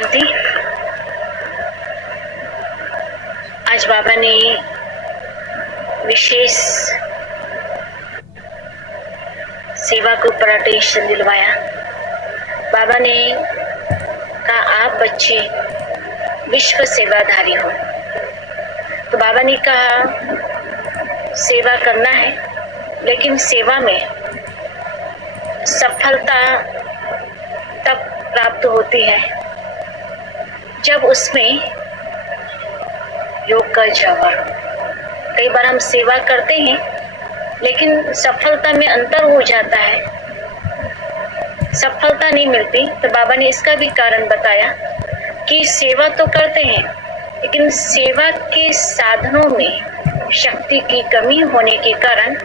शांति। आज बाबा ने विशेष सेवा के ऊपर अटेंशन दिलवाया। बाबा ने कहा आप बच्चे विश्व सेवाधारी हो। तो बाबा ने कहा सेवा करना है, लेकिन सेवा में सफलता तब प्राप्त होती है जब उसमें योग का जौहर। कई बार हम सेवा करते हैं लेकिन सफलता में अंतर हो जाता है, सफलता नहीं मिलती। तो बाबा ने इसका भी कारण बताया कि सेवा तो करते हैं लेकिन सेवा के साधनों में शक्ति की कमी होने के कारण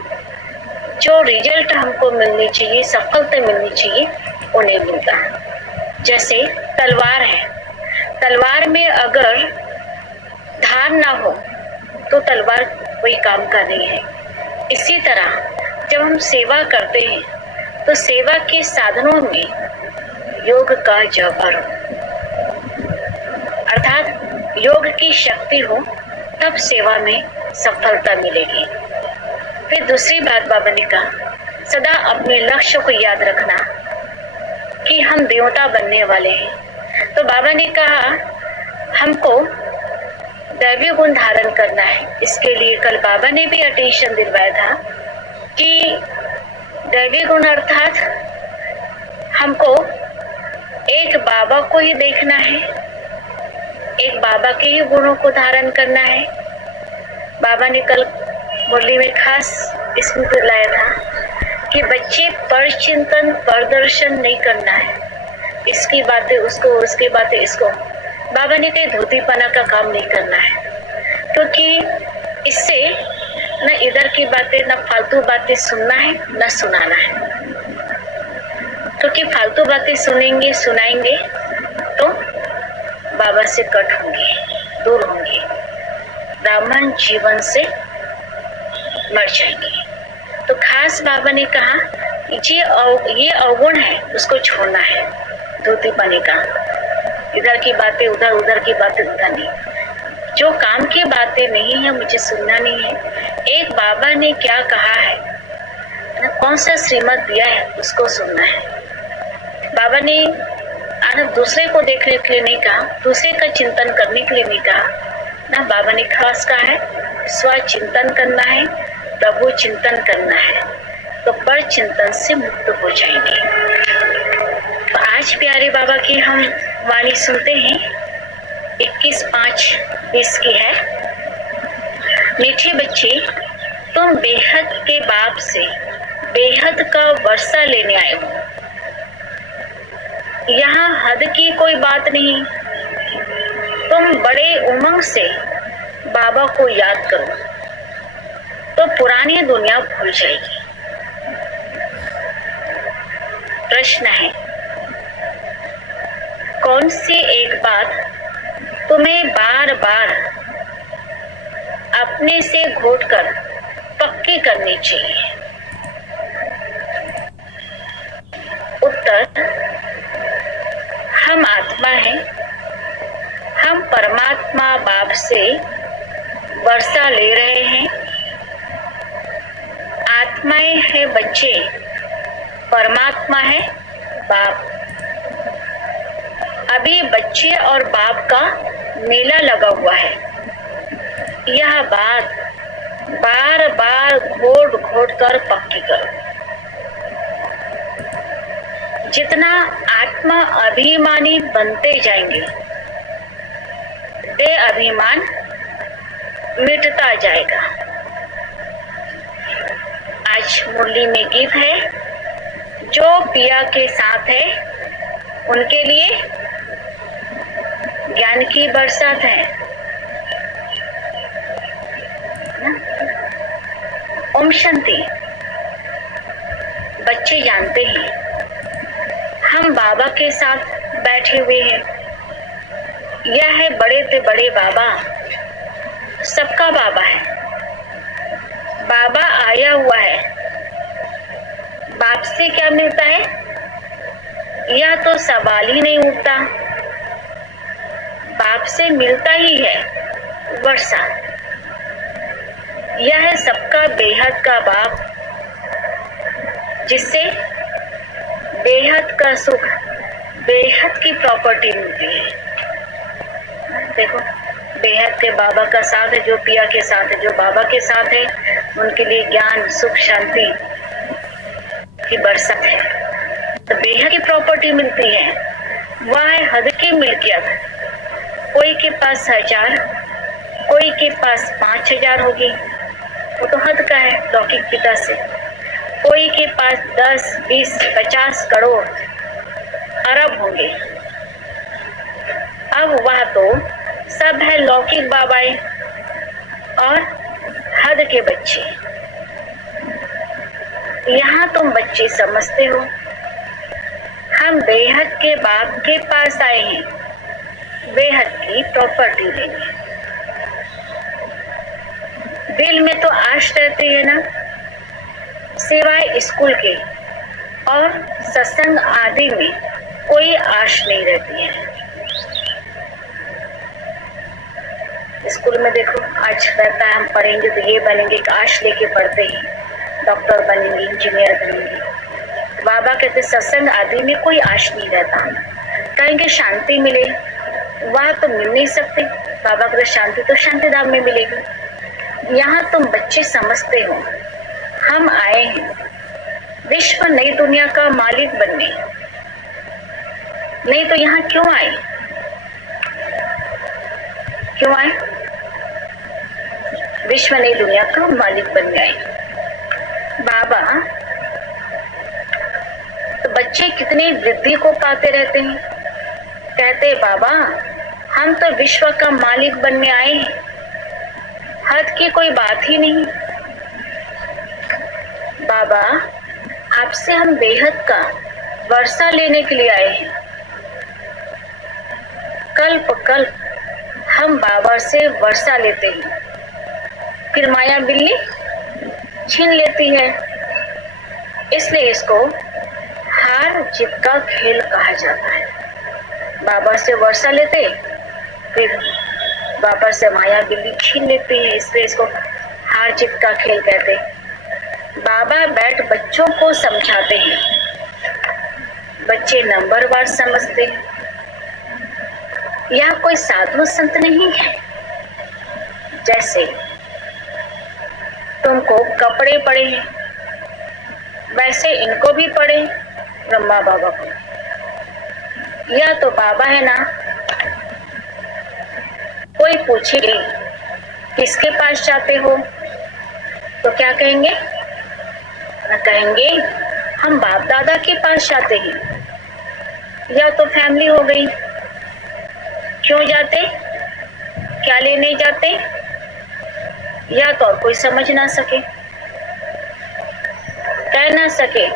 जो रिजल्ट हमको मिलनी चाहिए, सफलता मिलनी चाहिए, वो नहीं मिलता। जैसे तलवार है, तलवार में अगर धार ना हो तो तलवार कोई काम का नहीं है। इसी तरह जब हम सेवा करते हैं तो सेवा के साधनों में योग का जौहर हो, अर्थात योग की शक्ति हो, तब सेवा में सफलता मिलेगी। फिर दूसरी बात बाबा ने कहा, सदा अपने लक्ष्य को याद रखना कि हम देवता बनने वाले हैं। तो बाबा ने कहा हमको दैवीय गुण धारण करना है। इसके लिए कल बाबा ने भी अटेंशन दिलवाया था कि दैवीय गुण अर्थात हमको एक बाबा को ही देखना है, एक बाबा के ही गुणों को धारण करना है। बाबा ने कल मुरली में खास इसमें दिलाया था कि बच्चे पर चिंतन प्रदर्शन नहीं करना है, इसकी बातें उसको, उसकी बातें इसको। बाबा ने कहा धोतीपना का काम नहीं करना है, क्योंकि इससे न इधर की बातें, न फालतू बातें सुनना है, न सुनाना है। क्योंकि फालतू बातें सुनेंगे, सुनाएंगे तो बाबा से कट होंगे, दूर होंगे, ब्राह्मण जीवन से मर जाएंगे। तो खास बाबा ने कहा ये अवगुण है, उसको छोड़ना है। धोतीपने का इधर की बातें उधर, उधर की बातें उधर नहीं। जो काम की बातें नहीं है मुझे सुनना नहीं है। एक बाबा ने क्या कहा है, कौन सा श्रीमत दिया है, उसको सुनना है। बाबा ने दूसरे को देखने के लिए नहीं कहा, दूसरे का चिंतन करने के लिए नहीं कहा ना। बाबा ने खास कहा है स्व चिंतन करना है, प्रभु चिंतन करना है, तो पर चिंतन से मुक्त हो जाएंगे। तो आज प्यारे बाबा की हम वाणी सुनते हैं। 21/5/20 की है। मीठे बच्चे, तुम बेहद के बाप से बेहद का वर्षा लेने आए हो। यहाँ हद की कोई बात नहीं। तुम बड़े उमंग से बाबा को याद करो तो पुरानी दुनिया भूल जाएगी। प्रश्न है, कौन सी एक बात तुम्हें बार बार अपने से घोटकर पक्की करनी चाहिए? उत्तर, हम आत्मा हैं, हम परमात्मा बाप से वर्षा ले रहे हैं। आत्माएं है बच्चे, परमात्मा है बाप। अभी बच्चे और बाप का मेला लगा हुआ है। यह बात बार बार घोट घोट कर पक्की करो। जितना आत्मा अभिमानी बनते जाएंगे, देह अभिमान मिटता जाएगा। आज मुरली में गीत है, जो पिया के साथ है उनके लिए ज्ञान की बरसात है। ओम शांति। बच्चे जानते हैं हम बाबा के साथ बैठे हुए हैं। यह है बड़े से बड़े बाबा, सबका बाबा है। बाबा आया हुआ है। बाप से क्या मिलता है, यह तो सवाल ही नहीं उठता। बाप से मिलता ही है, वर्षा। यह है सबका बेहद का बाप, जिससे बेहद का सुख, बेहद की प्रॉपर्टी मिलती है। देखो, बेहद के बाबा का साथ है, जो पिया के साथ है, जो बाबा के साथ है, उनके लिए ज्ञान, सुख, शांति की बरसात है। तो बेहद की प्रॉपर्टी मिलती है, वह है हद की मिल्कियत। कोई के पास 1000, कोई के पास 5000 होगी, वो तो हद का है लौकिक पिता से। कोई के पास 10, 20, 50 करोड़, अरब होंगे। अब वह तो सब है लौकिक बाबाएं और हद के बच्चे। यहाँ तुम बच्चे समझते हो, हम बेहद के बाप के पास आए हैं, बेहद की प्रॉपर्टी लेने। दिल में तो आश रहती है ना, सिवाय स्कूल के और सत्संग आदि में कोई आश नहीं रहती है। स्कूल में देखो, आज रहता है हम पढ़ेंगे तो ये बनेंगे, आश लेके पढ़ते हैं, डॉक्टर बनेंगे, इंजीनियर बनेंगे। बाबा कहते सत्संग आदि में कोई आश नहीं रहता। कहेंगे शांति मिले, वह तो मिल नहीं सकती। बाबा कहते शांति तो शांति धाम में मिलेगी। यहाँ तुम बच्चे समझते हो, हम आए हैं विश्व नई दुनिया का मालिक बनने। नहीं तो यहाँ क्यों आए? क्यों आए? विश्व नई दुनिया का मालिक बनने आए बाबा। तो बच्चे कितनी वृद्धि को पाते रहते हैं, कहते बाबा हम तो विश्व का मालिक बनने आए हैं, हद की कोई बात ही नहीं। बाबा आपसे हम बेहद का वर्षा लेने के लिए आए हैं। कल्प कल्प हम बाबा से वर्षा लेते हैं, फिर माया बिल्ली छीन लेती है। इसलिए इसको हार जीत का खेल कहा जाता है। बाबा से वर्षा लेते, फिर बाबा से माया बिल्ली छीन लेती है, इसलिए इसको हार जीत का खेल कहते हैं। बाबा बैठ बच्चों को समझाते हैं, बच्चे नंबरवार समझते हैं। यह कोई साधु संत नहीं है। जैसे तुमको कपड़े पड़े हैं, वैसे इनको भी पड़े ब्रह्मा बाबा को। यह तो बाबा है ना। कोई पूछेगी किसके पास जाते हो, तो क्या कहेंगे? ना कहेंगे हम बाप दादा के पास जाते हैं। यह तो फैमिली हो गई। क्यों जाते, क्या लेने जाते? या तो और कोई समझ ना सके, कह ना सके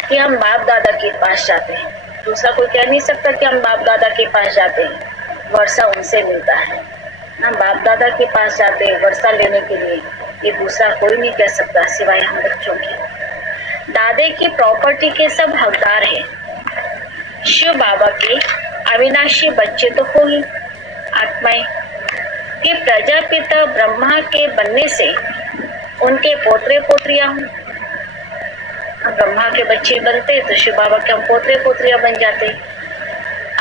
कि हम बाप दादा के पास जाते हैं। दूसरा कोई कह नहीं सकता कि हम बाप दादा के पास जाते हैं, वर्षा उनसे मिलता है। हम बाप दादा के पास जाते हैं वर्षा लेने के लिए, ये दूसरा कोई नहीं कह सकता सिवाय हम बच्चों के। दादे की प्रॉपर्टी के सब हकदार हैं। शिव बाबा के अविनाशी बच्चे तो हो ही आत्माएं, कि प्रजापिता ब्रह्मा के बनने से उनके पोतरे पोत्रियां हों। ब्रह्मा के बच्चे बनते तो शिव बाबा के हम पोतरे पोत्रियां बन जाते।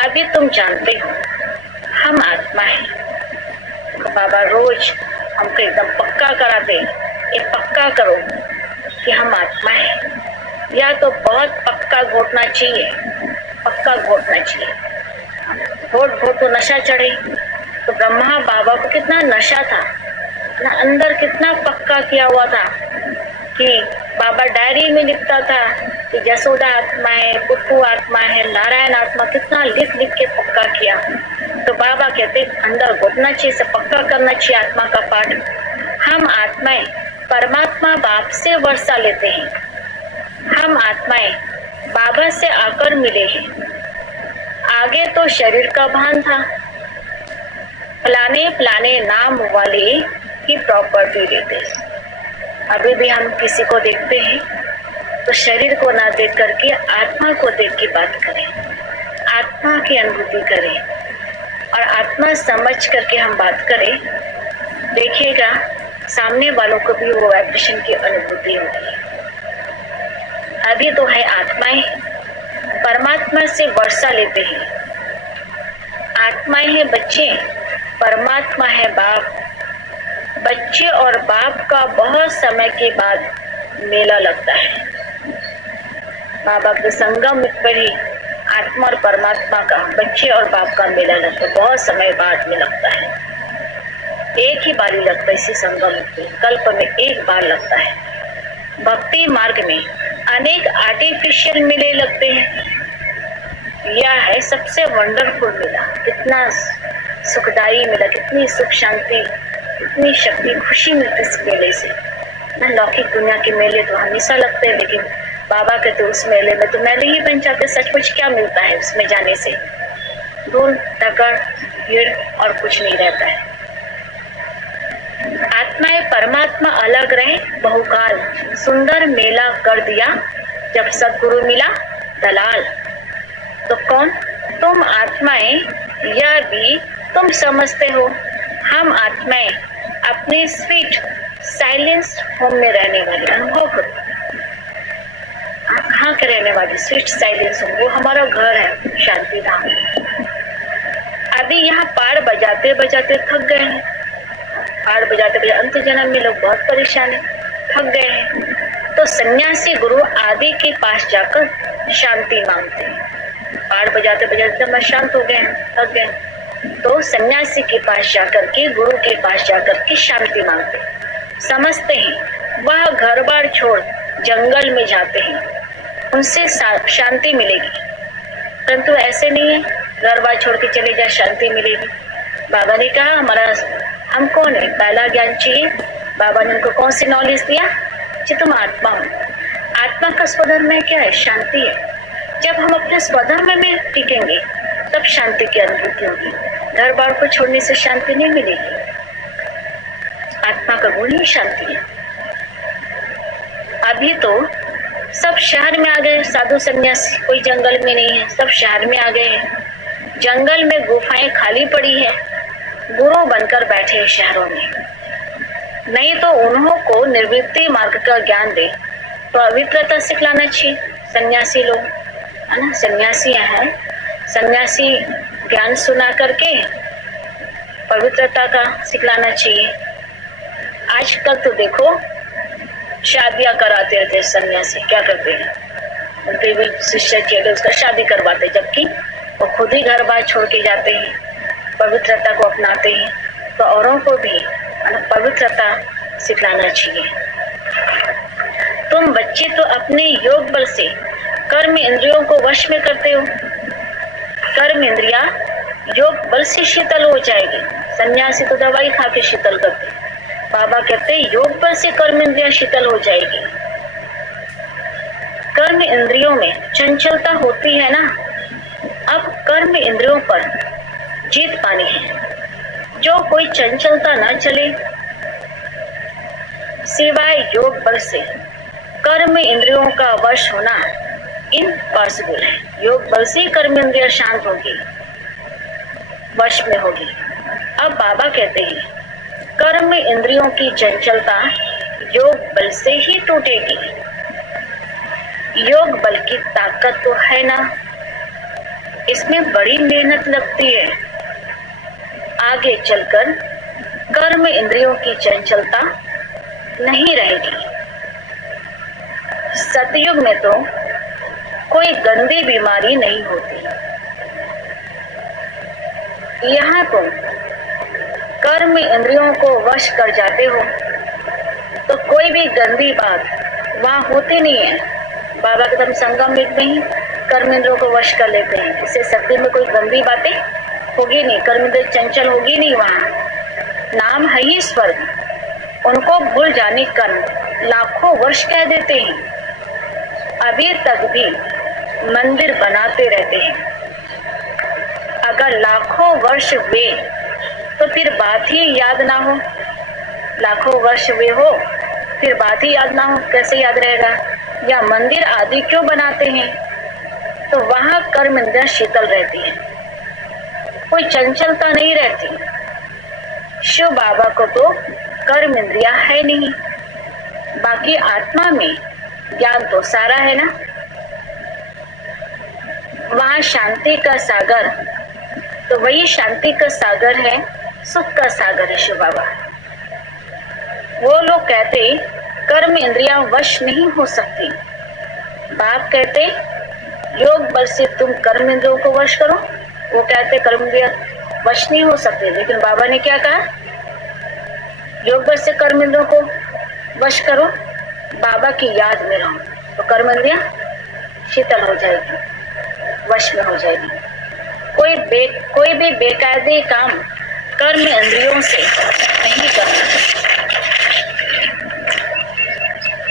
अभी तुम जानते हो हम आत्मा है। बाबा रोज हमको एकदम पक्का कराते, ये पक्का करो कि हम आत्मा है। या तो बहुत पक्का घोटना चाहिए, पक्का घोटना चाहिए। घोट घोट तो नशा चढ़े। तो ब्रह्मा बाबा को कितना नशा था, ना अंदर कितना पक्का किया हुआ था कि बाबा डायरी में लिखता था कि यशोदा आत्मा है, पुप्पू आत्मा है, नारायण आत्मा, कितना लिख लिख के पक्का किया। तो बाबा कहते अंदर घुटना चाहिए, से पक्का करना चाहिए आत्मा का पाठ। हम आत्माएं परमात्मा बाप से वर्षा लेते हैं। हम आत्माएं बाबा से आकर मिले हैं। आगे तो शरीर का भान था, फलाने फलाने नाम वाले की प्रॉपर्टी लेते। अभी भी हम किसी को देखते हैं तो शरीर को ना देख करके आत्मा को देख के बात करें, आत्मा की अनुभूति करें और आत्मा समझ करके हम बात करें, देखिएगा सामने वालों को भी वो वाइब्रेशन की अनुभूति होगी। अभी तो है आत्माएं, परमात्मा से वर्षा लेते हैं। आत्माएं हैं बच्चे, परमात्मा है बाप। बच्चे और बाप का बहुत समय के बाद मेला लगता है। माँ बाप के संगम पर ही आत्मा और परमात्मा का, बच्चे और बाप का मेला लगता है। बहुत समय बाद में लगता है, एक ही बार ही लगता है। इसी संगम में कल्प में एक बार लगता है। भक्ति मार्ग में अनेक आर्टिफिशियल मेले लगते हैं। यह है सबसे वंडरफुल मेला। कितना सुखदायी मेला, कितनी सुख शांति, कितनी शक्ति, खुशी मिलती इस मेले से ना। लौकिक दुनिया के मेले तो हमेशा लगते हैं, लेकिन बाबा के तो उस मेले में तो मेले ही बन जाते। सचमुच क्या मिलता है उसमें जाने से? धूल धक्कड़ भीड़ और कुछ नहीं रहता है। आत्माएं परमात्मा अलग रहे बहुकाल, सुंदर मेला कर दिया जब सदगुरु मिला दलाल। तो कौन? तुम आत्माएं, यह भी तुम समझते हो। हम आत्माएं अपने स्वीट साइलेंस होम में रहने वाली। अनुभव करो, कहाँ के रहने वाली? स्वीट साइलेंस होम, वो हमारा घर है, शांति धाम। अभी यहाँ पार बजाते बजाते थक गए हैं। पार बजाते बजाते अंत जन्म में लोग बहुत परेशान है, थक गए हैं। तो सन्यासी गुरु आदि के पास जाकर शांति मांगते हैं। पार बजाते बजाते हम शांत हो गए हैं, थक गए, तो सन्यासी के पास जाकर के, गुरु के पास जाकर के शांति मांगते हैं। समझते हैं वह घर बार छोड़ जंगल में जाते हैं, उनसे शांति मिलेगी। परंतु ऐसे नहीं है, घर बार छोड़ के चले जाए शांति मिलेगी। बाबा ने कहा हमारा, हम कौन है? पहला ज्ञान चाहिए। बाबा ने उनको कौन सी नॉलेज दिया कि तुम आत्मा हो। आत्मा का स्वधर्म में क्या है? शांति है। जब हम अपने स्वधर्म में टिकेंगे तब शांति की अनुभूति होगी। घर बार को छोड़ने से शांति नहीं मिलेगी। आत्मा का गुण ही शांति है। अभी तो सब शहर में आ गए साधु संन्यासी, कोई जंगल में नहीं है, सब शहर में आ गए हैं। जंगल में गुफाएं खाली पड़ी है, गुरु बनकर बैठे हैं शहरों में। नहीं तो उन्हों को निर्वृत्ति मार्ग का ज्ञान दे, पवित्रता सिखलाना चाहिए। सन्यासी लोग है ना, सन्यासी हैं, सन्यासी ज्ञान सुना करके पवित्रता का सिखलाना चाहिए। आजकल तो देखो शादियां कराते रहते सन्यासी, क्या करते हैं? उनके भी शिष्य चेले उसका शादी करवाते, जबकि वो खुद ही घर बार छोड़ के जाते हैं, पवित्रता को अपनाते हैं। तो औरों को भी पवित्रता सिखलाना चाहिए। तुम बच्चे तो अपने योग बल से कर्म इंद्रियों को वश में करते हो। कर्म इंद्रिया योग बल से शीतल हो जाएगी। सन्यासी तो दवाई खा के शीतल करते, बाबा कहते हैं योग बल से कर्म इंद्रिया शीतल हो जाएगी। कर्म इंद्रियों में चंचलता होती है ना, अब कर्म इंद्रियों पर जीत पानी है। जो कोई चंचलता ना चले, सिवाय योग बल से कर्म इंद्रियों का वश होना इम्पॉसिबल है। योग बल से कर्म इंद्रिया शांत होगी, वश में होगी। अब बाबा कहते हैं कर्म इंद्रियों की चंचलता योग बल से ही टूटेगी। योग बल की ताकत तो है ना, इसमें बड़ी मेहनत लगती है। आगे चलकर कर्म इंद्रियों की चंचलता नहीं रहेगी। सतयुग में तो कोई गंदी बीमारी नहीं होती। यहाँ तुम कर्म इंद्रियों को वश कर जाते हो तो कोई भी गंदी बात वहाँ होती नहीं है। बाबा के तुम संगम में ही कर्म इंद्रियों को वश कर लेते हैं, इससे सत्य में कोई गंदी बातें होगी नहीं, कर्म इंद्रिय चंचल होगी नहीं। वहाँ नाम है ही स्वर्ग, उनको भूल जाने कर्म लाखों वर्ष कह देते हैं। अभी तक भी मंदिर बनाते रहते हैं। अगर लाखों वर्ष वे तो फिर बात ही याद ना हो। लाखों वर्ष वे हो फिर बात ही याद ना हो, कैसे याद रहेगा? या मंदिर आदि क्यों बनाते हैं? तो वहां कर्म इंद्रियां शीतल रहती है। कोई चंचलता नहीं रहती। शिव बाबा को तो कर्म इंद्रिया है नहीं, बाकी आत्मा में ज्ञान तो सारा है ना। वहां शांति का सागर, तो वही शांति का सागर है, सुख का सागर है शिव बाबा। वो लोग कहते कर्म इंद्रियां वश नहीं हो सकती, बाप कहते योग बल से तुम कर्म इंद्रियों को वश करो। वो कहते कर्म इंद्रिया वश नहीं हो सकते, लेकिन बाबा ने क्या कहा, योग बल से कर्म इंद्रियों को वश करो, बाबा की याद में रहो, तो कर्म इंद्रिया शीतल हो जाएगी, वश में हो जाएगी। कोई भी बेकायदे काम कर्म इंद्रियों से नहीं करना।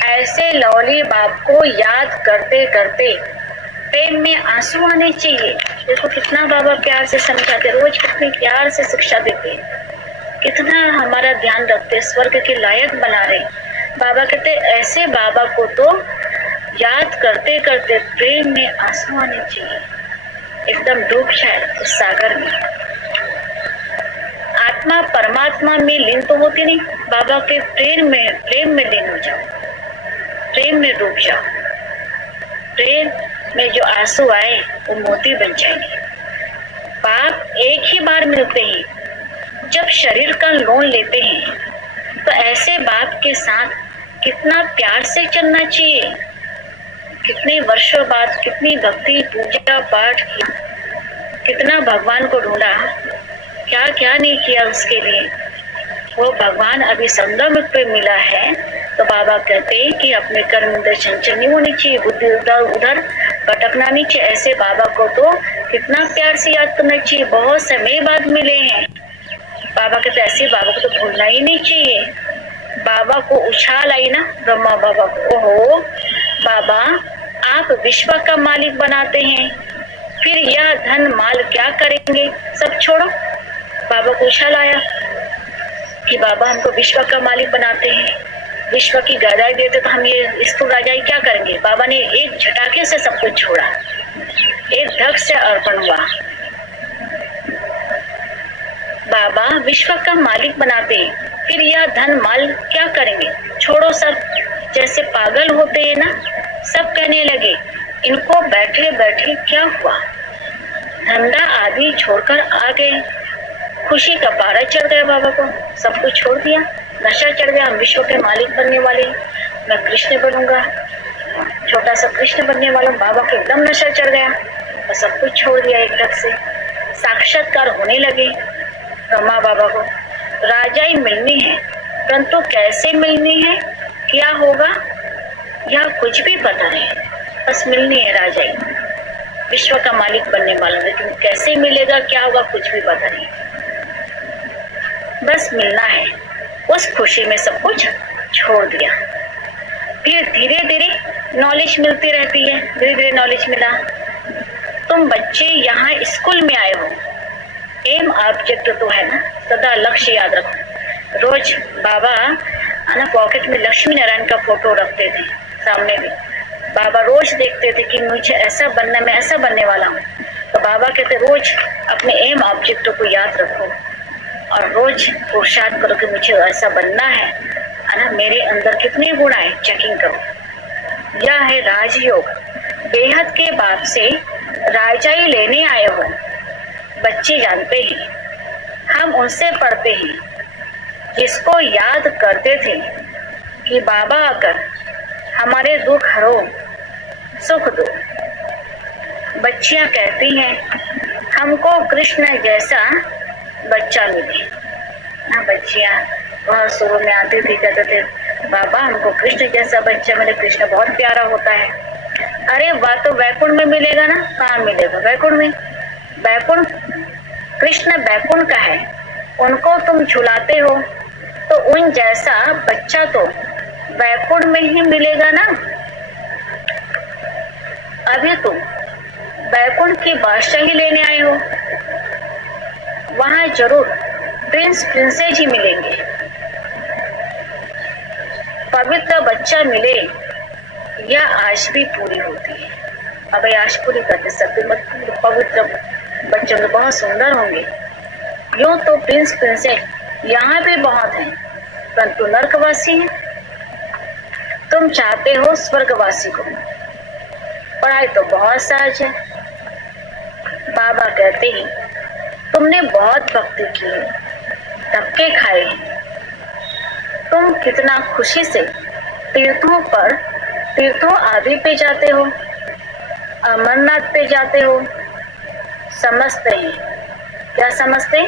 ऐसे लौली बाप को याद करते करते प्रेम में आंसू आने चाहिए। देखो कितना बाबा प्यार से समझाते, रोज कितने प्यार से शिक्षा देते, कितना हमारा ध्यान रखते, स्वर्ग के लायक बना रहे। बाबा कहते ऐसे बाबा को तो याद करते करते प्रेम में आंसू आने चाहिए, एकदम डूब जाए उस सागर में। आत्मा परमात्मा में लीन तो होती नहीं, बाबा के प्रेम में लीन हो जाओ, प्रेम में डूब जाओ। प्रेम में जो आंसू आए वो मोती बन जाएंगे। बाप एक ही बार मिलते हैं, जब शरीर का लोन लेते हैं, तो ऐसे बाप के साथ कितना प्यार से चलना चाहिए। कितने वर्षों बाद कितनी भक्ति पूजा पाठ किया, कितना भगवान को ढूंढा, क्या क्या नहीं किया उसके लिए। वो भगवान अभी संगम पे मिला है, तो बाबा कहते हैं कि अपने कर्म में चंचल नहीं होनी चाहिए, बुद्धि उधर उधर भटकना नहीं चाहिए। ऐसे बाबा को तो कितना प्यार से याद करना चाहिए, बहुत समय बाद मिले हैं। बाबा कहते ऐसे बाबा को तो भूलना ही नहीं चाहिए। बाबा को उछाल आई ना ब्रह्मा बाबा को, ओहो बाबा आप विश्व का मालिक बनाते हैं, फिर यह धन माल क्या करेंगे, सब छोड़ो। बाबा को उछाल आया कि बाबा हमको विश्व का मालिक बनाते हैं, विश्व की गादाई देते तो हम ये इसको गादाई क्या करेंगे। बाबा ने एक झटाके से सब कुछ छोड़ा, एक धक से अर्पण हुआ। बाबा विश्व का मालिक बनाते हैं, फिर यह धन माल क्या करेंगे, छोड़ो सब। जैसे पागल होते हैं ना, सब कहने लगे इनको बैठे बैठे क्या हुआ, धंधा आदि छोड़कर आ गए। खुशी का पारा चढ़ गया बाबा को, सब कुछ छोड़ दिया, नशा चढ़ गया, हम विश्व के मालिक बनने वाले, मैं कृष्ण बनूंगा, छोटा सा कृष्ण बनने वाला। बाबा को एकदम नशा चढ़ गया और सब कुछ छोड़ दिया एक ढंग से। साक्षात्कार होने लगे ब्रह्मा बाबा को, राजाई मिलनी है, परंतु कैसे मिलनी है, क्या होगा यह कुछ भी पता नहीं, बस मिलनी है राजाई, विश्व का मालिक बनने वाला, लेकिन कैसे मिलेगा क्या होगा कुछ भी पता नहीं, बस मिलना है। उस खुशी में सब कुछ छोड़ दिया। फिर धीरे धीरे नॉलेज मिलती रहती है, धीरे धीरे नॉलेज मिला। तुम बच्चे यहाँ स्कूल में आए हो, एम ऑब्जेक्ट तो है ना, सदा लक्ष्य याद रखो। रोज बाबा ना पॉकेट में लक्ष्मी नारायण का फोटो रखते थे सामने भी। बाबा रोज देखते थे कि मुझे ऐसा बनना, मैं ऐसा बनने वाला हूँ। तो बाबा कहते रोज अपने एम ऑब्जेक्ट को याद रखो और रोज पुरुषार्थ करो कि मुझे ऐसा बनना है ना, मेरे अंदर कितने गुण आए चेकिंग करो। यह है राजयोग। बेहद के बाप से राजाई लेने आए हो, बच्चे जानते हैं, हम उनसे पढ़ते हैं, जिसको याद करते थे कि बाबा आकर हमारे दुख हरो सुख दो। बच्चियां कहती हैं हमको कृष्ण जैसा बच्चा मिले ना। बच्चियां वह शुरू में आती थी, कहते थे बाबा हमको कृष्ण जैसा बच्चा मिले, कृष्ण बहुत प्यारा होता है। अरे वह तो वैकुंठ में मिलेगा ना, कहाँ मिलेगा वैकुंठ में, वैकुंठ कृष्ण वैकुंठ का है, उनको तुम झुलाते हो तो उन जैसा बच्चा तो वैकुंठ में ही मिलेगा ना। अभी तुम वैकुंठ की बादशाही लेने आए हो, वहां जरूर प्रिंस प्रिंसेस ही मिलेंगे। पवित्र बच्चा मिले यह आश भी पूरी होती है। अब आश पूरी करते सकते मत, पवित्र बच्चों तो बहुत सुंदर होंगे। यूं तो प्रिंस प्रिंसेस यहाँ भी बहुत हैं, परंतु नर्कवासी हैं। तुम चाहते हो स्वर्गवासी को। पढ़ाई तो बहुत सहज है। बाबा कहते ही तुमने बहुत भक्ति की, धक्के खाए, तुम कितना खुशी से तीर्थों आदि पे जाते हो, अमरनाथ पे जाते हो। समझते हैं क्या समझते?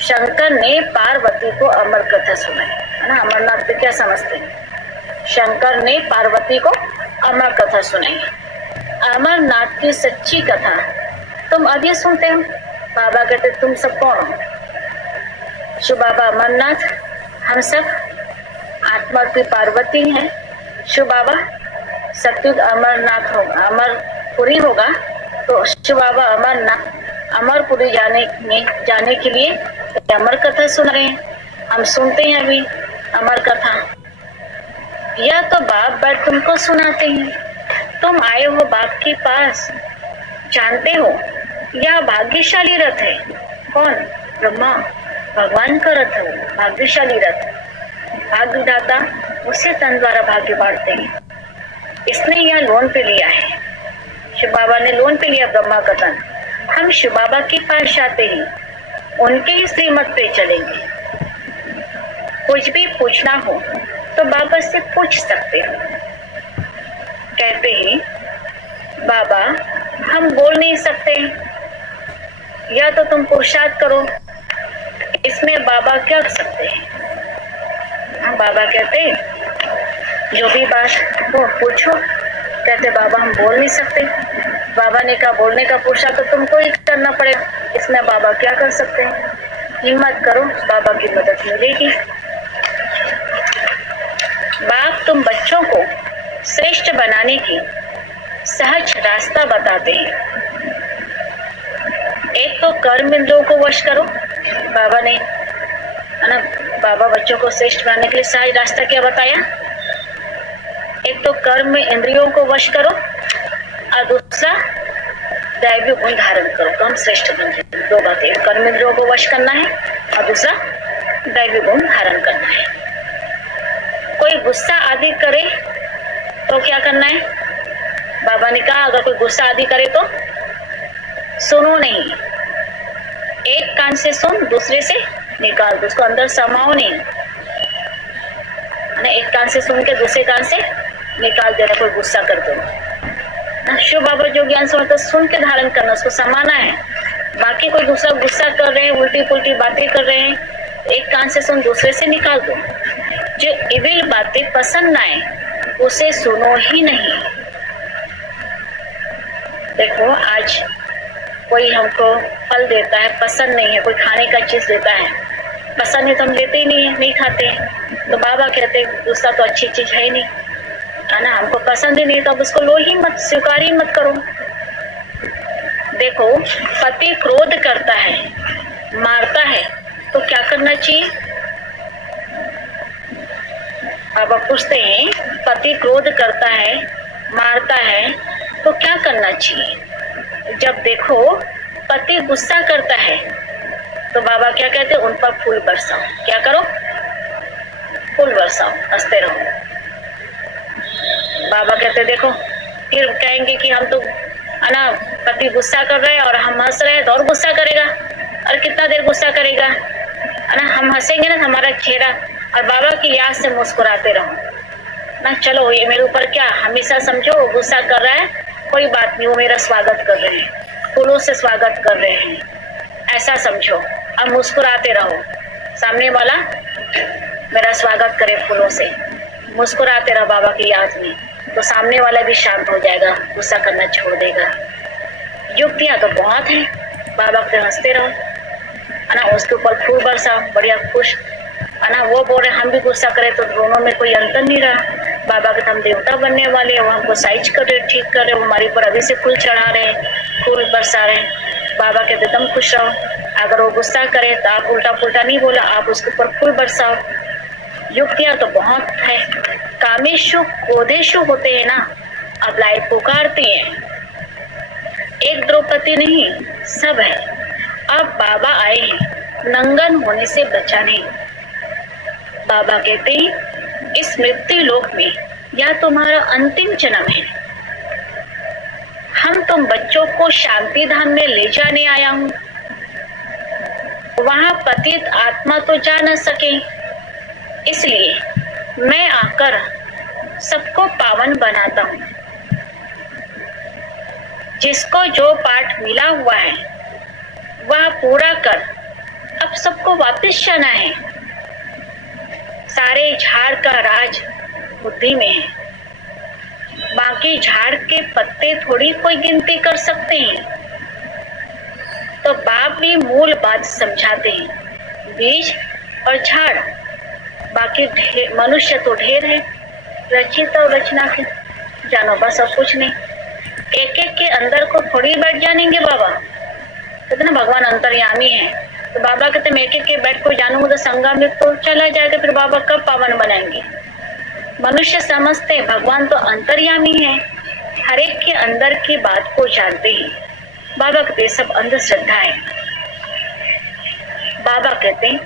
शंकर ने पार्वती को अमर कथा सुनाई है ना। अमरनाथ पे क्या समझते हैं? शंकर ने पार्वती को अमर कथा सुनाई। अमरनाथ की सच्ची कथा तुम अभी सुनते हो। बाबा कहते तुम सब कौन हो? शिव बाबा अमरनाथ, हम सब आत्मा की पार्वती हैं। शिव बाबा सत्युग अमरनाथ होगा, अमरपुरी होगा, तो शिव बाबा अमरनाथ अमरपुरी जाने के लिए अमर कथा सुन रहे हैं। हम सुनते हैं अभी अमर कथा। यह तो बाप बैठ तुमको सुनाते हैं। तुम आए हो बाप के पास। जानते हो यह भाग्यशाली रथ है। कौन? ब्रह्मा भगवान का रथ है। भाग्यशाली रथ, भाग्य विधाता उसे तन द्वारा भाग्य बांटते हैं। इसने यह लोन पे लिया है। शिव बाबा ने लोन पे लिया ब्रह्मा का तन। हम शिव बाबा के पास जाते ही उनके ही श्रीमत पे चलेंगे। कुछ भी पूछना हो तो बाबा से पूछ सकते हो। कहते ही बाबा हम बोल नहीं सकते, या तो तुम पुरुषार्थ करो। इसमें बाबा क्या कर सकते हैं? बाबा कहते जो भी बात वो पूछो। कहते बाबा हम बोल नहीं सकते। बाबा ने कहा बोलने का पूछा तो तुमको ही करना पड़ेगा। इसमें बाबा क्या कर सकते हैं? हिम्मत करो, बाबा की मदद मिलेगी। बाप तुम बच्चों को श्रेष्ठ बनाने की सहज रास्ता बताते हैं। एक तो कर्म इंद्रियों को वश करो। बाबा ने ना, बाबा बच्चों को श्रेष्ठ बनाने के लिए सहज रास्ता क्या बताया? एक तो कर्म इंद्रियों को वश करो और दूसरा दैवी गुण धारण करो तो हम श्रेष्ठ बन जाए। दो बातें, कर्म इंद्रियों को वश करना है और दूसरा दैवी गुण धारण करना है। कोई गुस्सा आदि करे तो क्या करना है? बाबा ने कहा अगर कोई गुस्सा आदि करे तो सुनो नहीं, एक कान से सुन दूसरे से निकाल दो, उसको अंदर समाओ नहीं। एक कान से सुन के दूसरे कान से निकाल देना। कोई गुस्सा कर दो ना, शिव बाबा जो ज्ञान समझता सुन के धारण करना, उसको समाना है। बाकी कोई दूसरा गुस्सा कर रहे हैं, उल्टी पुल्टी बातें कर रहे हैं, एक कान से सुन दूसरे से निकाल दो। जो इविल बातें पसंद ना आए उसे सुनो ही नहीं। देखो आज कोई हमको फल देता है, पसंद नहीं है, कोई खाने का चीज देता है, पसंद है तो हम लेते ही नहीं है, नहीं खाते। तो बाबा कहते गुस्सा तो अच्छी चीज है ही नहीं, है ना, हमको पसंद ही नहीं तो अब उसको लो ही मत, स्वीकार ही मत करो। देखो पति क्रोध करता है, मारता है तो क्या करना चाहिए? बाबा पूछते हैं पति क्रोध करता है, मारता है तो क्या करना चाहिए? जब देखो पति गुस्सा करता है तो बाबा क्या कहते हैं? उन पर फूल बरसाओ। क्या करो? फूल बरसाओ, हंसते रहो। बाबा कहते देखो फिर कहेंगे कि हम तो है ना पति गुस्सा कर रहे हैं और हम हंस रहे हैं तो और गुस्सा करेगा, और कितना देर गुस्सा करेगा, है ना। हम हंसेंगे ना हमारा चेहरा, और बाबा की याद से मुस्कुराते रहो ना। चलो ये मेरे ऊपर क्या, हमेशा समझो वो गुस्सा कर रहा है, कोई बात नहीं, वो मेरा स्वागत कर रहे हैं, फूलों से स्वागत कर रहे हैं, ऐसा समझो। अब मुस्कुराते रहो, सामने वाला मेरा स्वागत करे फूलों से, मुस्कुराते रहो बाबा की याद में, तो सामने वाला भी शांत हो जाएगा, गुस्सा करना छोड़ देगा। युक्तियां तो बहुत हैं, बाबा पे हंसते रहो, है ना, उसके ऊपर फूल बरसाओ, बढ़िया खुश, है ना। वो बोल रहे हम भी गुस्सा करें तो दोनों में कोई अंतर नहीं रहा। बाबा के हम देवता बनने वाले हैं, वो हमको साइज कर रहे, ठीक कर रहे, वो हमारे ऊपर अभी से फूल चढ़ा रहे, फूल बरसा रहे। बाबा कहते तुम खुश रहो, अगर वो गुस्सा करे तो आप उल्टा पुल्टा नहीं बोला, आप उसके ऊपर फूल बरसाओ। युक्तियां तो बहुत है। कामेशु क्रोधेशु होते हैं ना, अब लाई पुकारती है। एक द्रौपदी नहीं, सब है। अब बाबा आए हैं नंगन होने से बचाने। बाबा कहते हैं इस मृत्यु लोक में यह तुम्हारा अंतिम जन्म है। हम तुम बच्चों को शांति धाम में ले जाने आया हूं। वहां पतित आत्मा तो जा न सके, इसलिए मैं आकर सबको पावन बनाता हूं। जिसको जो पाठ मिला हुआ है वह पूरा कर अब सबको वापस जाना है। सारे झाड़ का राज बुद्धि में है। बाकी झाड़ के पत्ते थोड़ी कोई गिनती कर सकते हैं। तो बाप भी मूल बात समझाते हैं, बीज और झाड़। बाकी मनुष्य तो ढेर है, रचित और रचना के जानो बस और कुछ नहीं। एक एक के अंदर को थोड़ी बैठ जानेंगे बाबा। कहते ना भगवान अंतर्यामी है, तो बाबा कहते मैं एक एक के बैठ को जानूंगा तो संगा में तो चला जाएगा, फिर बाबा कब पावन बनाएंगे। मनुष्य समझते हैं भगवान तो अंतर्यामी है, हर एक के अंदर की बात को जानते हैं। बाबा कहते सब अंधश्रद्धा है। बाबा कहते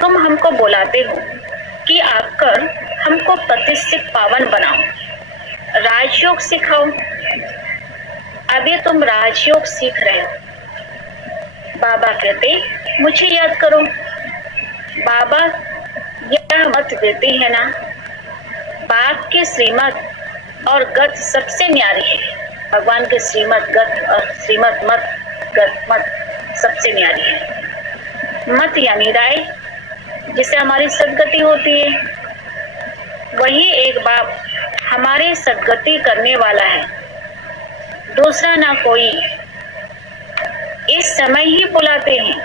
तुम हमको बुलाते हो कि आकर हमको प्रतिष्ठित पावन बनाओ, राजयोग सिखाओ। अभी तुम राजयोग सीख रहे हो। बाबा कहते मुझे याद करो। बाबा यह मत देते हैं ना, बाप के श्रीमत और गत सबसे न्यारी है। भगवान के श्रीमत गत और श्रीमत मत गत मत सबसे न्यारी है। मत यानी राय, जिससे हमारी सदगति होती है। वही एक बाप हमारी सदगति करने वाला है, दूसरा ना कोई। इस समय ही बुलाते हैं,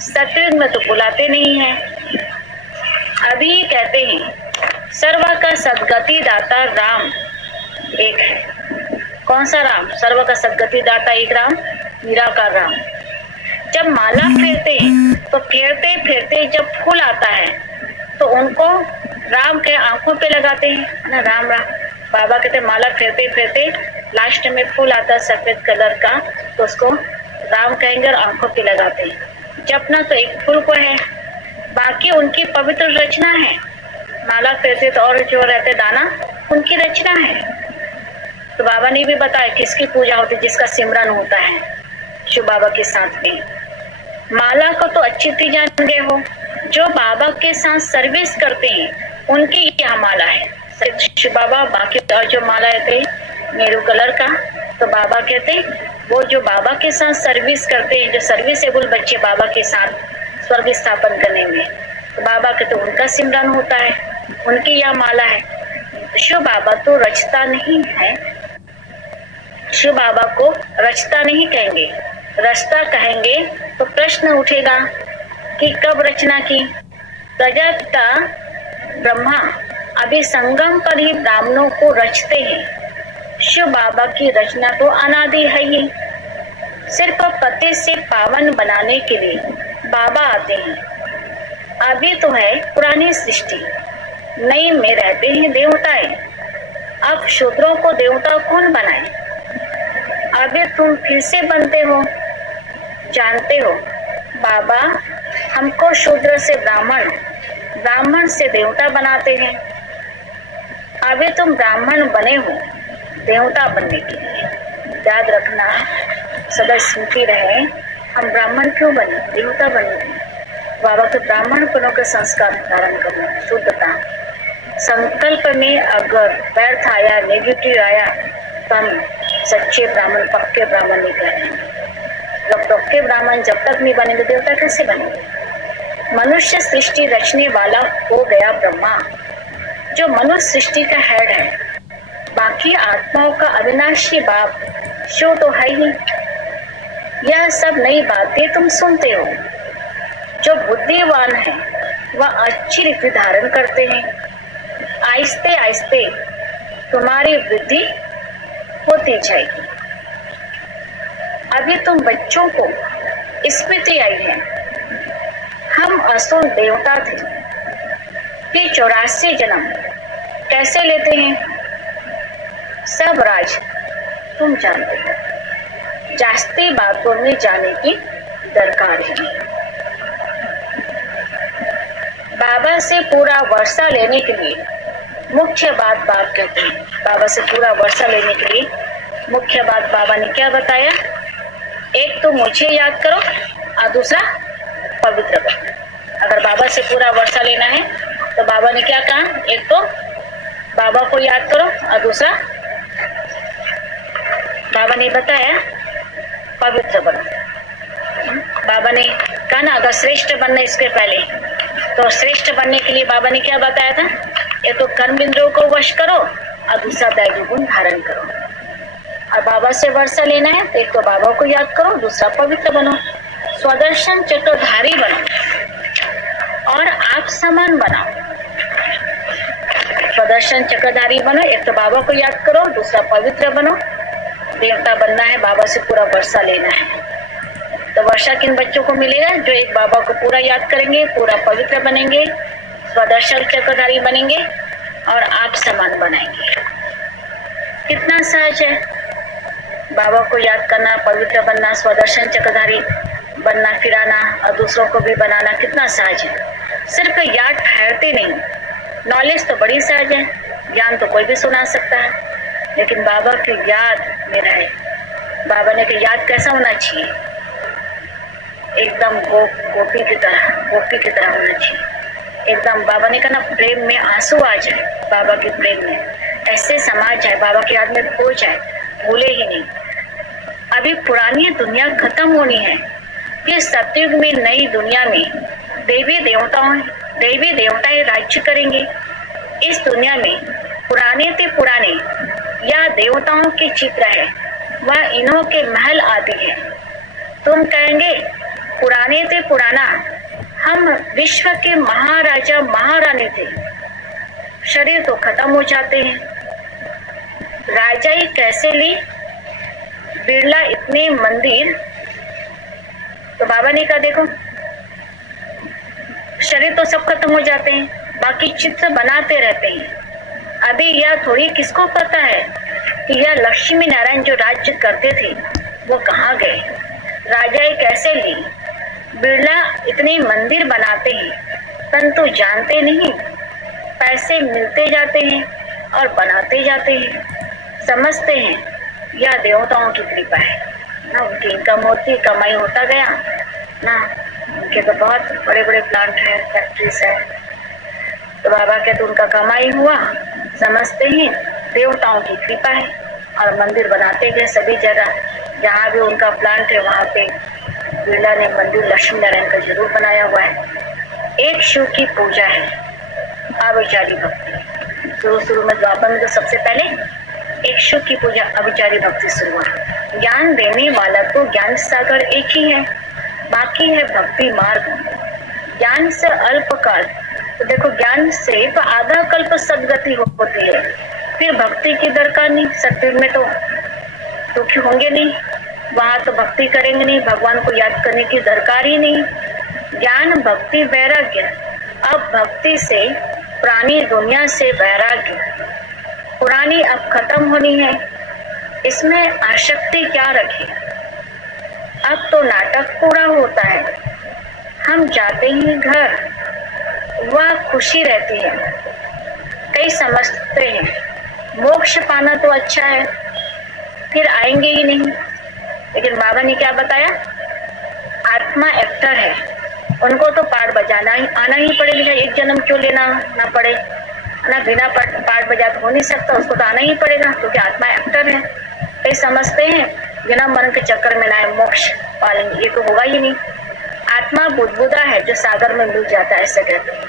सतयुग में तो बुलाते नहीं है। अभी कहते हैं सर्व का सदगति दाता राम एक है। कौन सा राम? सर्व का सदगति दाता एक राम, निराकार राम। जब माला फेरते हैं तो फेरते फेरते जब फूल आता है तो उनको राम के आंखों पे लगाते हैं ना, राम राम। बाबा कहते माला फेरते फेरते लास्ट में फूल आता है सफेद कलर का, तो उसको राम कहेंगे और आंखों पे लगाते हैं। जपना तो एक फूल को है, बाकी उनकी पवित्र रचना है। माला फेरते तो और जो रहते दाना उनकी रचना है। तो बाबा ने भी बताया किसकी पूजा होती है, जिसका सिमरन होता है शिव बाबा के साथ में। माला को तो अच्छी तरह जान गए हो, जो बाबा के साथ सर्विस करते हैं उनकी यह माला है शिव बाबा। बाकी और जो माला रहते मेरू कलर का, तो बाबा कहते वो जो बाबा के साथ सर्विस करते हैं, जो सर्विसेबल बच्चे बाबा के साथ स्वर्ग स्थापन करने में, तो बाबा कहते उनका सिमरन होता है, उनकी यह माला है। शिव बाबा तो रचता नहीं है, शिव बाबा को रचता नहीं कहेंगे, रचता कहेंगे तो प्रश्न उठेगा कि कब रचना की। प्रजापिता ब्रह्मा अभी संगम पर ही ब्राह्मणों को रचते हैं। शिव बाबा की रचना तो अनादि है ही, सिर्फ पति से पावन बनाने के लिए बाबा आते हैं। अभी तो है पुरानी सृष्टि, नई में रहते हैं देवताएं। अब शूद्रों को देवता कौन बनाए? अभी तुम फिर से बनते हो, जानते हो बाबा हमको शूद्र से ब्राह्मण, ब्राह्मण से देवता बनाते हैं। अभी तुम ब्राह्मण बने हो देवता बनने के लिए। याद रखना, सदा स्मृति रहे, हम ब्राह्मण क्यों बने? देवता बने। बाबा के ब्राह्मण पनों के संस्कार धारण करना, शुद्धता। संकल्प में अगर व्यर्थ आया, नेगेटिव आया, तो हम सच्चे ब्राह्मण, पक्के ब्राह्मण नहीं करेंगे। जब पक्के ब्राह्मण जब तक नहीं बनेंगे, देवता कैसे बनेंगे? मनुष्य सृष्टि रचने वाला हो गया ब्रह्मा, जो मनुष्य सृष्टि का हेड है। बाकी आत्माओं का अविनाशी बाप शिव तो है ही। यह सब नई बातें तुम सुनते हो। जो बुद्धिवान है वह अच्छी रीति धारण करते हैं। आहिस्ते आहिस्ते तुम्हारी वृद्धि होती जाएगी। अभी तुम बच्चों को स्मृति आई है, हम असुर देवता थे, फिर 84 जन्म कैसे लेते हैं? सब राज तुम जानते हो। जास्ती बातों में जाने की दरकार है। बाबा से पूरा वर्षा लेने के लिए मुख्य बात बाप कहते हैं। बाबा से पूरा वर्षा लेने के लिए मुख्य बात बाबा ने क्या बताया? एक तो मुझे याद करो और दूसरा पवित्र बनो। अगर बाबा से पूरा वर्षा लेना है तो बाबा ने क्या कहा? एक तो बाबा को याद करो और दूसरा बाबा ने बताया पवित्र बनो। बाबा ने कहा ना, अगर श्रेष्ठ बनना इसके पहले, तो श्रेष्ठ बनने के लिए बाबा ने क्या बताया था? एक तो कर्म इंद्रियों को वश करो और दूसरा दैवी गुण धारण करो। और बाबा से वर्षा लेना है तो एक तो बाबा को याद करो, दूसरा पवित्र बनो, स्वदर्शन चक्रधारी बनो और आप समान बनाओ। स्वदर्शन चक्रधारी बनो, एक तो बाबा को याद करो, दूसरा पवित्र बनो। देवता बनना है, बाबा से पूरा वर्षा लेना है। तो वर्षा किन बच्चों को मिलेगा? जो एक बाबा को पूरा याद करेंगे, पूरा पवित्र बनेंगे, स्वदर्शन चक्रधारी बनेंगे और आप समान बनाएंगे। कितना सहज है बाबा को याद करना, पवित्र बनना, स्वदर्शन चक्रधारी बनना, फिराना और दूसरों को भी बनाना। कितना सहज है। सिर्फ याद ठहरती नहीं, नॉलेज तो बड़ी सहज है, ज्ञान तो कोई भी सुना सकता है, लेकिन बाबा की याद में रहे। बाबा ने कहा याद कैसा होना चाहिए? एकदम गोपी की तरह होना चाहिए। एकदम बाबा ने कहा ना, प्रेम में आंसू आ जाए, बाबा के प्रेम में ऐसे समा जाए, बाबा की याद में खो जाए, भूले ही नहीं। अभी पुरानी दुनिया खत्म होनी है, फिर सतयुग में नई दुनिया में देवी देवताएं राज्य करेंगे। इस दुनिया में पुराने से पुराने या देवताओं के चित्र है, वह इन्हों के महल आदि है। तुम कहेंगे पुराने से पुराना, हम विश्व के महाराजा महारानी थे, शरीर तो खत्म हो जाते हैं, राजाई कैसे ली, बिरला इतने मंदिर। तो बाबा ने कहा देखो, शरीर तो सब खत्म हो जाते हैं, बाकी चित्र बनाते रहते हैं। अभी यह थोड़ी किसको पता है कि यह लक्ष्मी नारायण जो राज्य करते थे वो कहाँ गए, राजाई कैसे ली, बिरला इतने मंदिर बनाते हैं परंतु जानते नहीं, पैसे मिलते जाते हैं और बनाते जाते हैं, समझते हैं यह देवताओं की कृपा है ना। उनकी इनकम होती, कमाई होता गया ना, उनके तो बहुत बड़े बड़े प्लांट है, फैक्ट्रीज है। तो बाबा के तो उनका कमाई हुआ, समझते हैं देवताओं की कृपा है और मंदिर बनाते गए सभी जगह। जहाँ भी उनका प्लांट है वहाँ पे बिरला ने मंदिर लक्ष्मी नारायण का जरूर बनाया हुआ है। एक शिव की पूजा है, अविचारी भक्ति। शुरू में द्वापर में तो सबसे पहले एक शिव की पूजा अविचारी भक्ति शुरू हुआ। ज्ञान देने वाला तो ज्ञान सागर एक ही है, बाकी है भक्ति मार्ग। ज्ञान से अल्पकाल, तो देखो ज्ञान से तो आधा कल्प सदगति होती है, फिर भक्ति की दरकार नहीं। सत्युग में तो दुखी होंगे नहीं, वहां तो भक्ति करेंगे नहीं, भगवान को याद करने की दरकार ही नहीं। ज्ञान भक्ति वैराग्य, अब भक्ति से पुरानी दुनिया से वैराग्य, पुरानी अब खत्म होनी है, इसमें आसक्ति क्या रखे। अब तो नाटक पूरा होता है, हम जाते ही घर, वह खुशी रहती है। कई समझते हैं मोक्ष पाना तो अच्छा है, फिर आएंगे ही नहीं। लेकिन बाबा ने क्या बताया? आत्मा एक्टर है, उनको तो पार्ट बजाना ही आना ही पड़ेगा, एक जन्म क्यों लेना ना पड़े ना, बिना पार्ट बजा तो हो नहीं सकता, उसको तो आना ही पड़ेगा क्योंकि आत्मा एक्टर है। कई समझते हैं बिना मरण के चक्कर में ना मोक्ष पालेंगे, ये तो होगा ही नहीं। आत्मा बुदबुदा है जो सागर में मिल जाता है, ऐसे कहते हैं।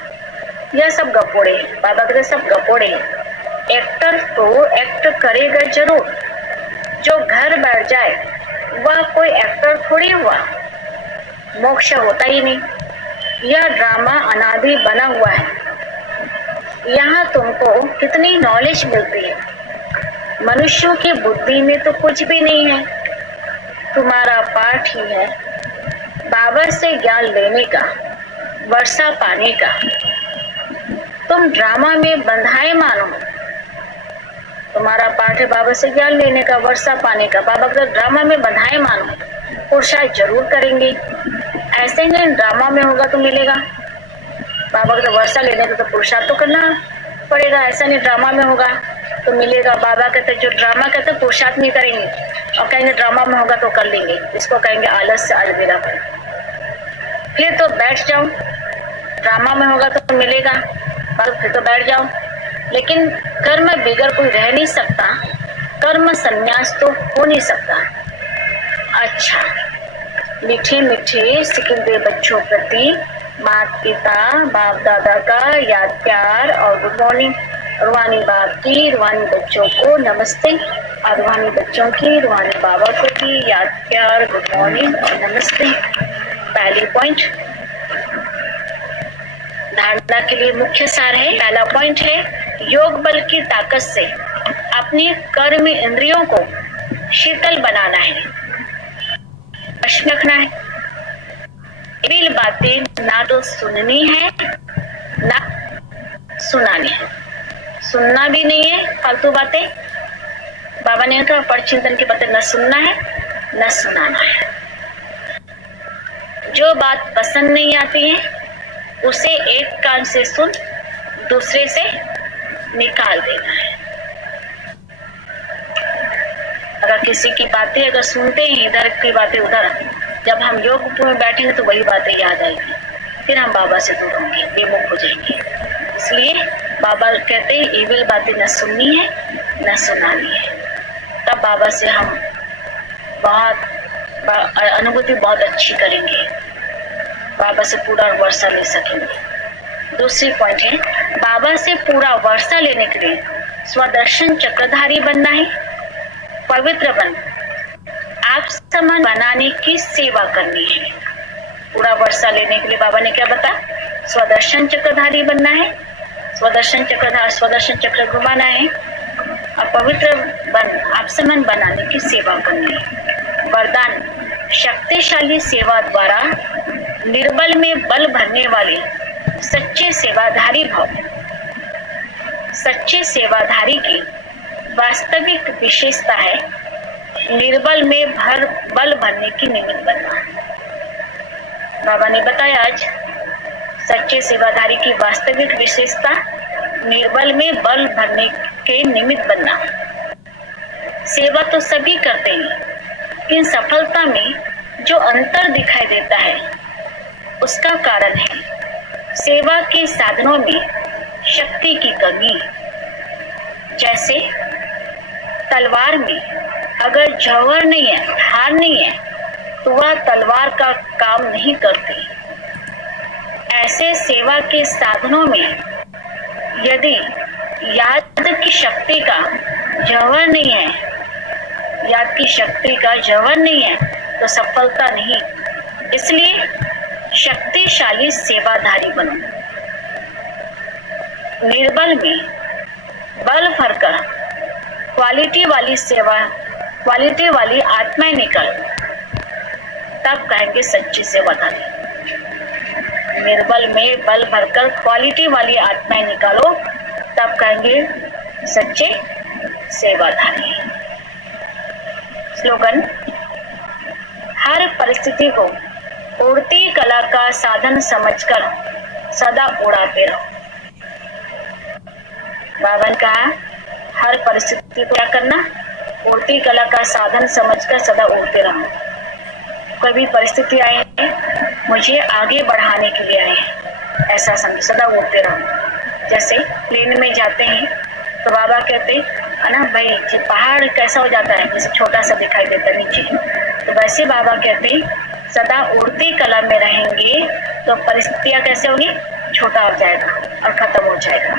यह सब गपोड़े, बाबा कहते सब गपोड़े। एक्टर तो एक्ट करेगा जरूर, जो घर बैठ जाए वह कोई एक्टर थोड़ी हुआ, मोक्ष होता ही नहीं। यह ड्रामा अनादि बना हुआ है। यहाँ तुमको कितनी नॉलेज मिलती है, मनुष्यों की बुद्धि में तो कुछ भी नहीं है। तुम्हारा पाठ ही है बाबा से ज्ञान लेने का, वर्षा पाने का। तुम ड्रामा में बंधाए मानो, तुम्हारा पाठ है बाबा से ज्ञान लेने का, वर्षा पाने का। बाबा अगर ड्रामा में बंधाए मानो पुरुषार्थ जरूर करेंगे, ऐसे ही नहीं ड्रामा में होगा तो मिलेगा। बाबा अगर वर्षा लेने का तो पुरुषार्थ तो करना पड़ेगा, ऐसा नहीं ड्रामा में होगा तो मिलेगा। बाबा कहते जो ड्रामा कहते पुरुषार्थ नहीं करेंगे और कहेंगे ड्रामा में होगा तो कर लेंगे, इसको कहेंगे आलस से अलविदा। फिर तो बैठ जाओ, ड्रामा में होगा तो मिलेगा, फिर तो बैठ जाओ। लेकिन कर्म बिगड़ कोई रह नहीं सकता, कर्म संन्यास तो हो नहीं सकता। अच्छा, मीठे मीठे सिकंदर बच्चों प्रति माता पिता बाप दादा का याद प्यार और गुड मॉर्निंग। रूहानी बाप की, रूहानी बच्चों को नमस्ते, और रूहानी बच्चों की रूहानी बाबा को भी याद प्यार गुड मॉर्निंग और नमस्ते। पहली पॉइंट धारणा के लिए मुख्य सार है। पहला पॉइंट है योग बल की ताकत से अपनी कर्म इंद्रियों को शीतल बनाना है, रखना है। बिल बातें ना तो सुननी है ना सुनानी है। सुनना भी नहीं है फालतू बातें, बाबा ने कहा पर चिंतन की बातें न सुनना है न सुनाना है। जो बात पसंद नहीं आती है उसे एक कान से सुन दूसरे से निकाल देना है। अगर किसी की बातें अगर सुनते हैं इधर की बातें उधर, जब हम योग में बैठेंगे तो वही बातें याद आएगी, फिर हम बाबा से दूर होंगे, बेमुख हो जाएंगे। इसलिए बाबा कहते हैं इविल बातें न सुननी है न सुनानी है। तब बाबा से हम बहुत अनुभूति बहुत अच्छी करेंगे, बाबा से पूरा वर्षा ले सकेंगे। दूसरी पॉइंट है बाबा से पूरा वर्षा लेने के लिए स्वदर्शन चक्रधारी बनना है, पवित्र बन आप समान बनाने की सेवा करनी है। पूरा वर्षा लेने के लिए बाबा ने क्या बताया, स्वदर्शन चक्रधारी बनना है, स्वदर्शन चक्र घुमाना है और पवित्र बन आप समान बनाने की सेवा करनी है। वरदान शक्तिशाली सेवा द्वारा निर्बल में बल भरने वाले सच्चे सेवाधारी भव। सच्चे सेवाधारी की वास्तविक विशेषता है निर्बल में बल भरने की निमित्त बनना। बाबा ने बताया आज सच्चे सेवाधारी की वास्तविक विशेषता निर्बल में बल भरने के निमित्त बनना। सेवा तो सभी करते हैं, लेकिन सफलता में जो अंतर दिखाई देता है उसका कारण है सेवा के साधनों में शक्ति की कमी। जैसे तलवार में अगर जौहर नहीं है, धार नहीं है, तो वह तलवार का काम नहीं करती। ऐसे सेवा के साधनों में यदि याद की शक्ति का जौहर नहीं है, याद की शक्ति का जौहर नहीं है तो सफलता नहीं। इसलिए शक्तिशाली सेवाधारी बनो। निर्बल में बल भरकर क्वालिटी वाली आत्माएं निकल, तब कहेंगे सच्ची सेवाधारी। निर्बल में बल भरकर क्वालिटी वाली आत्माएं निकालो, तब कहेंगे सच्चे सेवाधारी। स्लोगन हर परिस्थिति को उड़ती कला का साधन समझकर सदा उड़ाते रहो। बाबा ने कहा हर परिस्थिति को क्या करना, उड़ती कला का साधन समझकर सदा उड़ते रहो। कोई भी परिस्थिति आए मुझे आगे बढ़ाने के लिए आए, ऐसा समझ सदा उड़ते रहो। जैसे प्लेन में जाते हैं तो बाबा कहते है ना भाई जी, पहाड़ कैसा हो जाता है जैसे छोटा सा दिखाई देता है नीचे, तो वैसे बाबा कहते सदा उड़ती कला में रहेंगे तो परिस्थितियां कैसे होगी, छोटा हो जाएगा और खत्म हो जाएगा।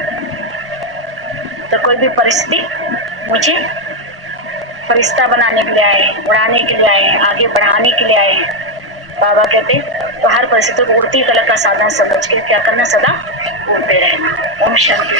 तो कोई भी परिस्थिति मुझे फरिश्ता बनाने के लिए आए, उड़ाने के लिए आए, आगे बढ़ाने के लिए आए हैं। बाबा कहते तो हर परिस्थिति को उड़ती कला का साधन समझ के क्या करना, सदा उड़ते रहना। ओम शांति।